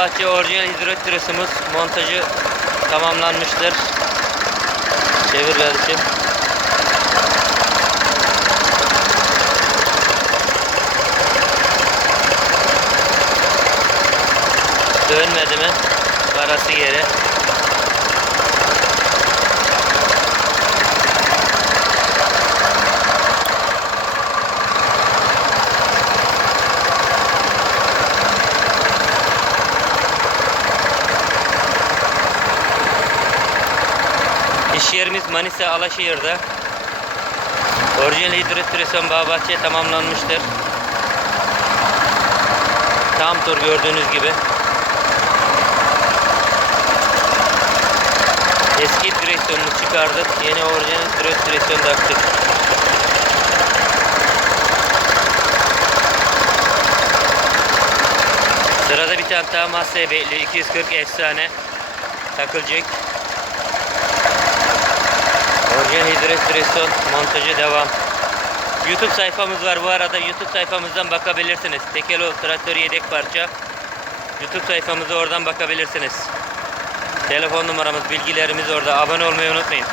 Bağbahçe orijinal hidrotüresimiz montajı tamamlanmıştır. Çevir kardeşim. Dönmedi mi? Parası geri. İş yerimiz Manisa Alaşehir'de. Orijinal hidrotüresyon Bağbahçe tamamlanmıştır. Tam tur gördüğünüz gibi. Eski direksiyonunu çıkardık. Yeni orijinal direksiyon taktık. Sırada bir tane daha Massey bekliyor. 240 efsane takılacak. Orijinal hidrotüresyon montajı devam. YouTube sayfamız var bu arada. YouTube sayfamızdan bakabilirsiniz. Tekelo traktör yedek parça. YouTube sayfamıza oradan bakabilirsiniz. Telefon numaramız, bilgilerimiz orada. Abone olmayı unutmayın.